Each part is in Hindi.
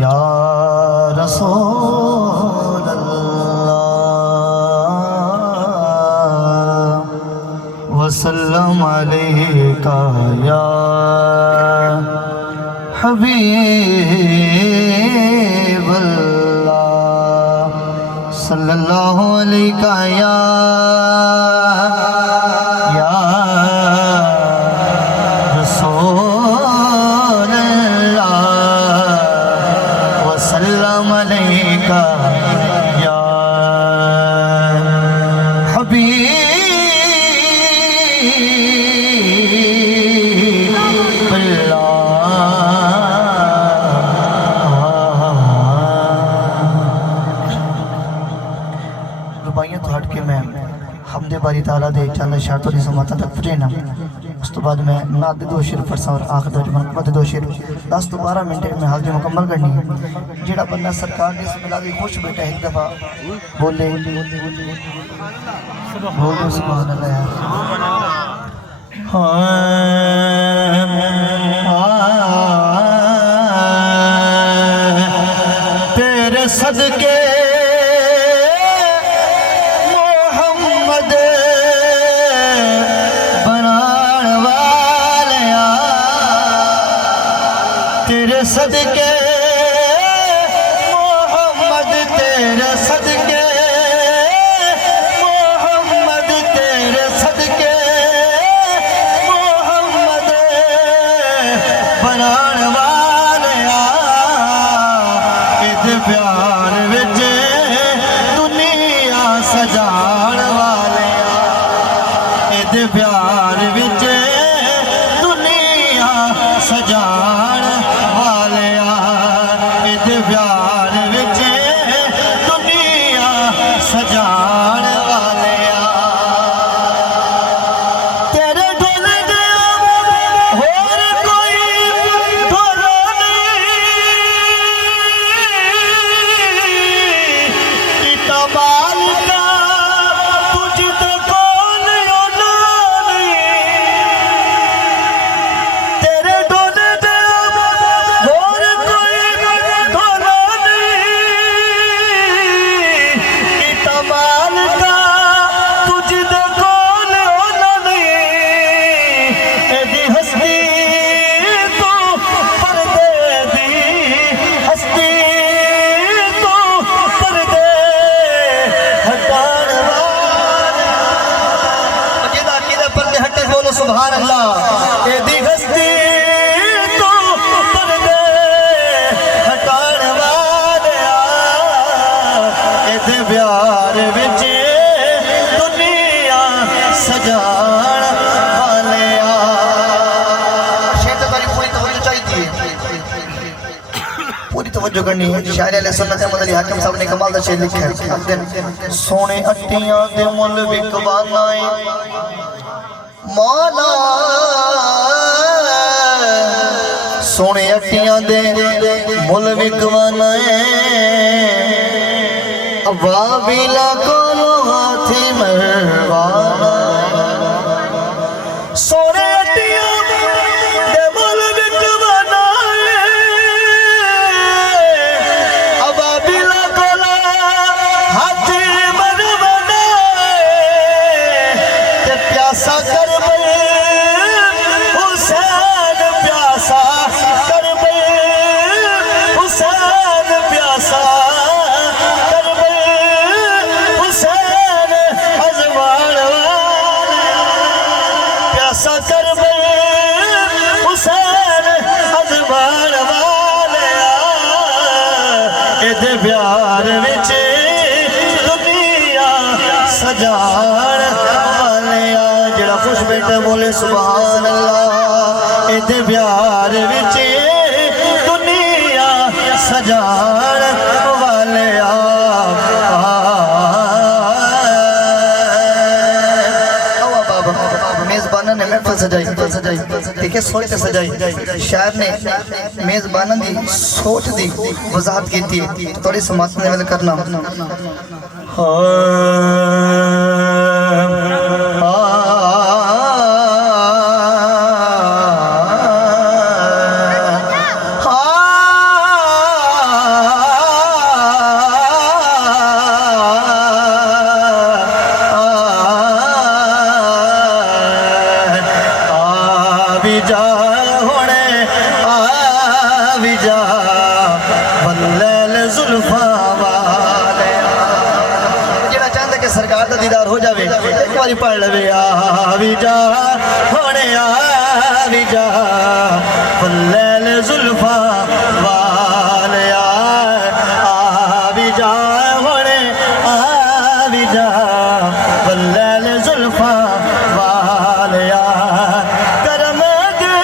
या रसूल अल्लाह वसल्लम अलैका या हबीब अल्लाह सल्लल्लाहु अलैका या रसूल अल्लाह वसल्लम अलैका या हबीब रुबाइयां तो हट के मैं हमदे बारी ताला दे चल शातों की समाता तक पहुंचे उस तो बाद मैं नाद दो शेर फरसा और आखिर दो दो शेर 10 to 12 मिनट में हाजिरी मुकम्मल करनी है। जेड़ा बंदा सरकार ने इसमें भी खुश बैठा एक दफा बोले सुभान अल्लाह यार। तेरे सदके तेरे सदके मोहम्मद तेरे सदके मोहम्मद तेरे सदके मोहम्मद बनाण वालिया इद प्यार विच दुनिया सजाण वालिया इद प्यार विच दुनिया सजाण प्यार विच दुनिया सजाण वालिया तेरे ढोल दे होर कोई ढोल नहीं कमाल का तुझ ते कौन होना नहीं तेरे ढोल दे होर सुभान अल्लाह एदी हस्ती तो पर्दे हटाण वालिया एदे प्यार विच दुनिया सजाण वालिया। शेर तारी पूरी तवज्जो चाहिए पूरी तवज्जो करनी है। शायर अहले सुन्नत अहमद अली हाकिम साहब ने कमाल दा शेर लिखा है सोने अट्टियां दे मुल विकवाना मौला सोने अट्टियां दे मुल विकवाना अवाबिला कोलो हाथी मरवाना सोने अट्टियां दे मुल विकवाना अवाबिला कोलो हाथी मरवाना ते प्यासा कर प्यार विच दुनिया सजाण वालिया जेड़ा खुश बैठा बोले सुभान अल्लाह इद प्यार विच दुनिया सजाण वालिया। मेजबाना ने महफिल सजाई ठीक है सोच सजाई शायर ने मेजबाना दी सोच दी वजाहत की थी थोड़ी समात ने करना भी जा हुणे आ भी जा बल्लैल जुल्फा वाले जेड़ा चाहता कि सरकार का दीदार हो जाए एक बार पढ़ लवे आ भी जा हुणे आ भी जा बल्लैल जुल्फा वाले आ भी जा हुणे आ भी जा बल्लैल जुल्फा वाले करम दे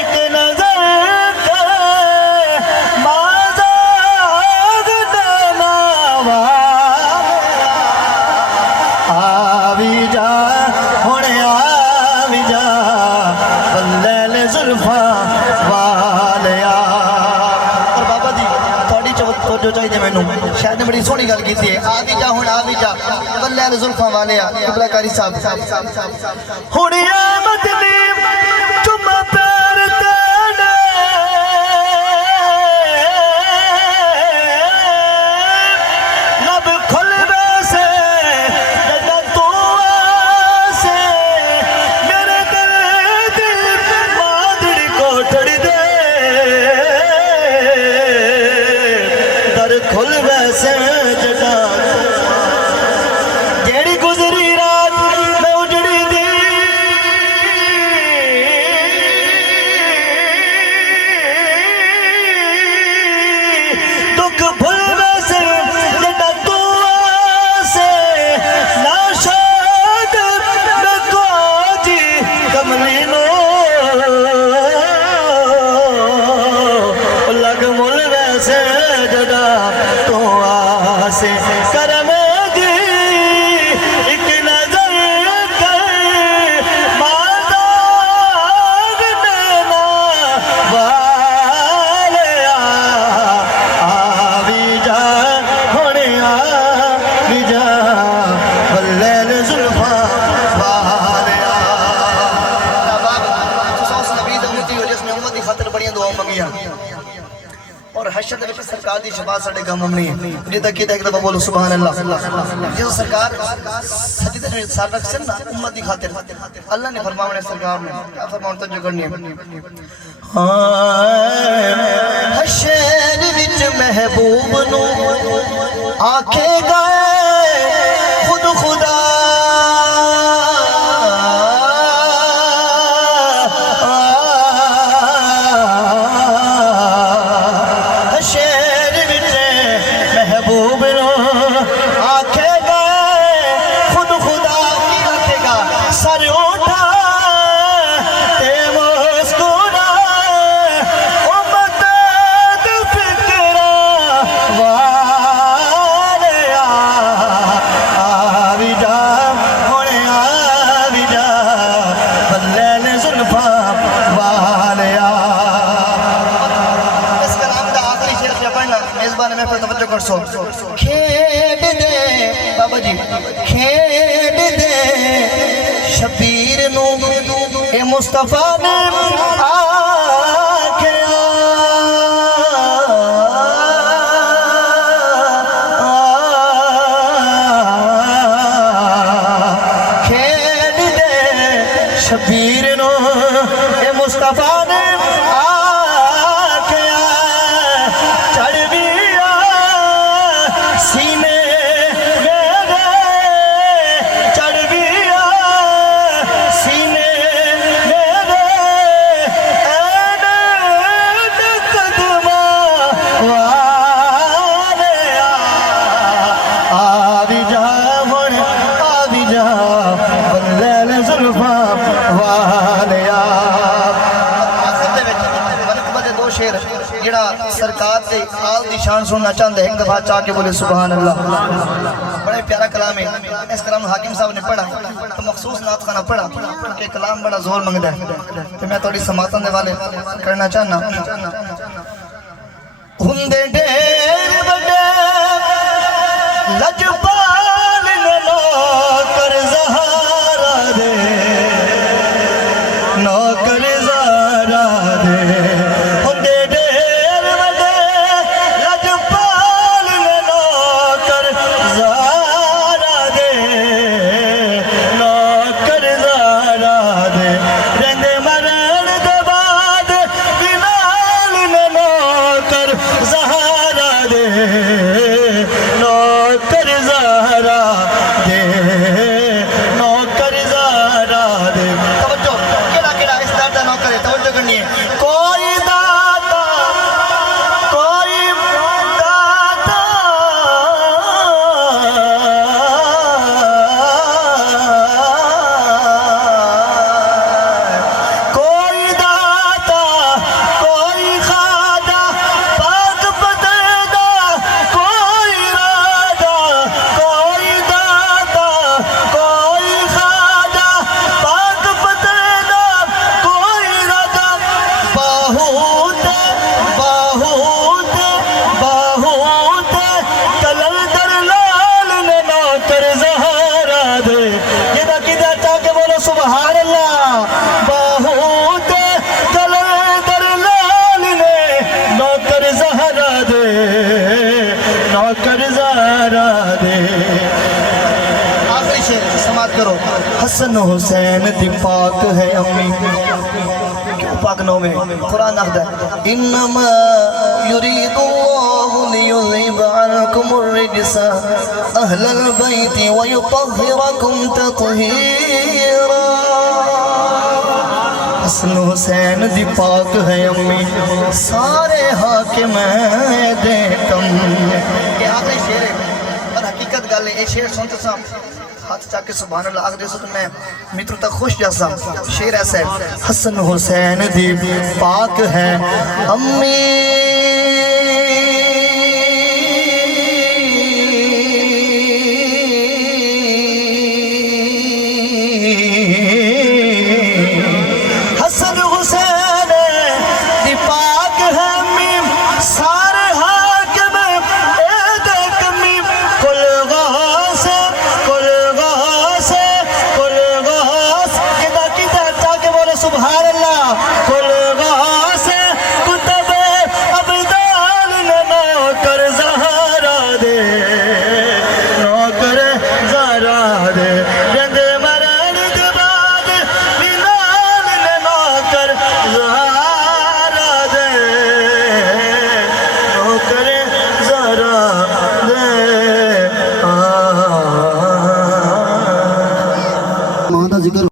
एक नजर माज़ाग देना आवी जा हुणे आवी जा बल्लैल जुल्फा वाले और बाबा जी थोड़ी जो चाहिए मैनू शायद ने बड़ी सोहनी गल की है आ भी जा हुण आ भी जा बल्लैल जुल्फा वाले किबला कारी साहब हुण आमद दी चुम्मा पैर तेरे लब खुल वैसे जदा तू आसे मेरे दिल दी मादड़ी कोठड़ी दे दर खुल वैसे जदा जेड़ी गुजरी रात मैं उजड़ी दी दुख भुल वैसे जदा तू आसे ना शाद मैं को जी कमली नो लग मुल वैसे जदा तू आसे करम दी एक नजर कर माज़ाग देना वाले आवी जा हुणे आवी जा बल्लैल जुल्फा वाले नबी दा उम्मती हो जिसने उम्मत दी खातिर बड़ियां दुआओं मंगियां और हशर दे विच सरकार दी शफाअत साडे गम अमनी है जे तक एक दफा बोलो सुभान अल्लाह जो सरकार सजदे में सर रखसन ना उम्मत दी खातिर अल्लाह ने फरमावने सरकार ने क्या फरमावन तवज्जो करनी है हशर विच महबूब नु आखे गए खुद खुदा खेड दे बाबा जी खेड दे शबीर नू ए मुस्तफा ने आखिया खेड दे शबीर नू ए मुस्तफा ने सरकार के आल दी शान सुनना चाहते एक दफा चाह के बोले सुभान अल्लाह बड़े प्यारा कलाम है इस कलाम हाकिम साहब ने पढ़ा तो मखसूस नात खाना पढ़ा कि कलाम बड़ा जोर मंगदा है तो मैं थोड़ी समातन दे वाले करना चाहना हुंदे ढेर बड़े लजपाल नौकर ज़हारा दे नौकर ज़हारा दे हसन हुसैन दी पाक है अम्मी। क्यों पाक नो में कुरान आखदा इन्नमा युरीदुल्लाहु लियुज़हिबा अन्कुमुर रिजसा अहलल बैति व युतहिरकुम तत्हीरा। हसन हुसैन दी पाक है अम्मी सारे हाकिम दे कम। ये आखिरी शेर है पर हकीकत गल है। ये शेर सुनते सां हाथ चाके सुभान अल्लाह आख दे तो मैं मित्रों तक खुश जैसा। शेर ऐसा है हसन हुसैन दी पाक है अम्मी